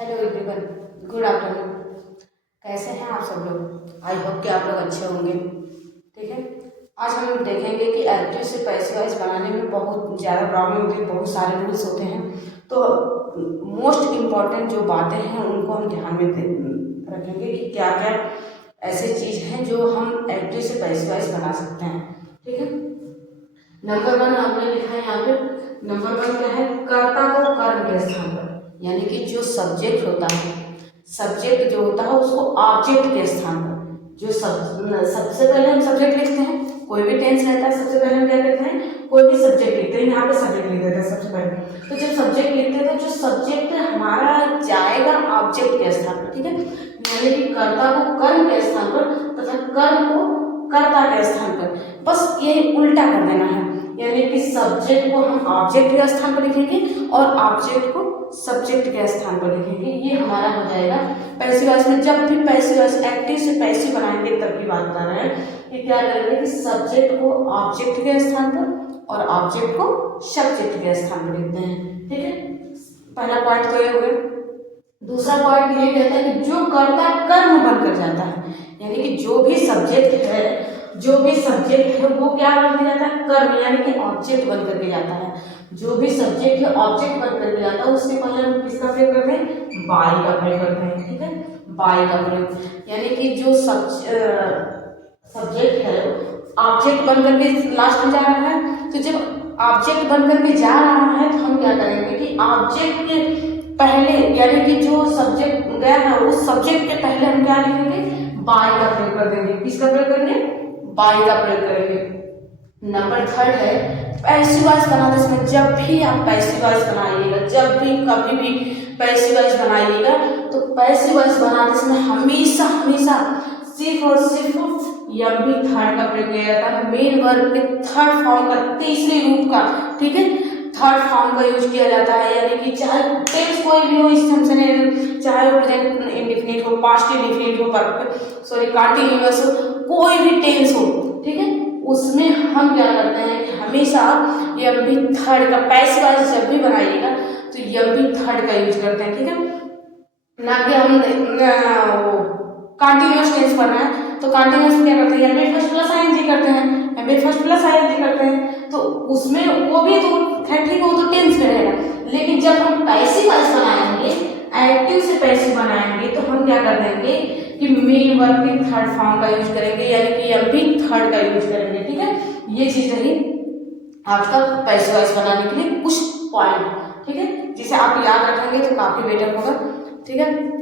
Hello everyone, good afternoon. कैसे हैं आप सब लोग? आई होप कि आप लोग अच्छे होंगे। ठीक है, आज हम लोग देखेंगे कि एक्टिव से पैसिव वॉइस बनाने में बहुत ज़्यादा प्रॉब्लम होती है, बहुत सारे रूल्स होते हैं। तो मोस्ट इम्पॉर्टेंट जो बातें हैं उनको हम ध्यान में रखेंगे कि क्या क्या ऐसी चीज़ हैं जो हम एक्टिव से पैसिव वॉइस बना सकते हैं। ठीक है, नंबर 1 आपने लिखा है यहाँ पे। नंबर 1 क्या है? कर्ता को कर्म के स्थान पर, यानी कि जो सब्जेक्ट होता है, सब्जेक्ट जो होता है उसको ऑब्जेक्ट के स्थान पर, जो सबसे पहले हम सब्जेक्ट लिखते हैं। कोई भी टेंस रहता है सबसे पहले हम क्या करते हैं? कोई भी सब्जेक्ट लिखते हैं। यहाँ पे सब्जेक्ट लिख देते हैं सबसे पहले। तो जब सब्जेक्ट लिखते हैं तो जो सब्जेक्ट हमारा जाएगा ऑब्जेक्ट के स्थान पर। ठीक है, यानी कि कर्ता को कर्म के स्थान पर तथा कर्म को कर्ता के स्थान पर। बस ये उल्टा कर देना है, यानी कि सब्जेक्ट को हम ऑब्जेक्ट के स्थान पर लिखेंगे और ऑब्जेक्ट को सब्जेक्ट के स्थान पर लिखेंगे। ये हमारा हो जाएगा पैसिव वॉइस में। जब भी पैसिव वॉइस एक्टिव से पैसिव बनाएंगे तब की बात बता रहे हैं कि क्या करेंगे कि सब्जेक्ट को ऑब्जेक्ट के स्थान पर और ऑब्जेक्ट को सब्जेक्ट के स्थान पर लिखते हैं। ठीक है, पहला पॉइंट तो ये हो गया। दूसरा पॉइंट ये कहता है कि जो कर्ता कर्म बनकर जाता है, यानी कि जो भी सब्जेक्ट है वो क्या बन के जाता है? कर्म, यानी कि ऑब्जेक्ट बन करके जाता है। जो भी सब्जेक्ट है ऑब्जेक्ट बन करके जाता है, उससे पहले हम किसका प्रयोग करते हैं? बाई का प्रयोग करते हैं। ठीक है, बाई का प्रयोग, यानी कि जो सब्जेक्ट है ऑब्जेक्ट बन करके लास्ट में जा रहा है। तो जब ऑब्जेक्ट बन करके जा रहा है तो हम क्या करेंगे कि ऑब्जेक्ट के पहले, यानी कि जो सब्जेक्ट गया है उस सब्जेक्ट के पहले हम क्या लिखेंगे? बाई का प्रयोग कर देंगे। किसका प्रयोग करेंगे? बाई का प्रयोग करेंगे। नंबर 3 है पैसिव वॉइस बनाते समय। जब भी आप पैसिव वॉइस बनाइएगा, जब भी कभी भी पैसिव वॉइस बनाइएगा, तो पैसिव वॉइस बनाते समय हमेशा हमेशा सिर्फ और सिर्फ एमवी थर्ड का प्रयोग किया जाता है। मेन वर्ब के थर्ड फॉर्म का, तीसरे रूप का। ठीक है, थर्ड फॉर्म का यूज किया जाता है, यानी कि चाहे टेंस कोई भी हो इस सेंस में, चाहे वो प्रेजेंट इंडेफिनिट हो, पास्ट इंडेफिनिट हो, कंटीन्यूअस हो, कोई भी टेंस हो। ठीक है, उसमें हम क्या करते हैं कि हमेशा एमवी थर्ड का पैसिव वॉइस जब भी बनाइएगा तो एमवी थर्ड का यूज करते हैं। ठीक है, ना कि हम कंटीन्यूअस टेंस पढ़ना है तो कंटीन्यूअस में क्या करते हैं? एमवी फर्स्ट प्लस आईएनजी करते हैं, एमवी फर्स्ट प्लस आईएनजी करते हैं। तो उसमें वो भी तो ठीक है, वो तो टेंस में रहेगा। लेकिन जब हम पैसिव वॉइस बनाएंगे, एक्टिव से पैसिव बनाएंगे, तो हम क्या कर देंगे कि मेन वर्ब के थर्ड फॉर्म का यूज करेंगे, यानी कि एमवी थर्ड का यूज करेंगे। ठीक है, ये चीज रही आपका पैसिव वॉइस बनाने के लिए कुछ पॉइंट। ठीक है, जिसे आप याद रखेंगे तो काफी बेटर होगा। ठीक है।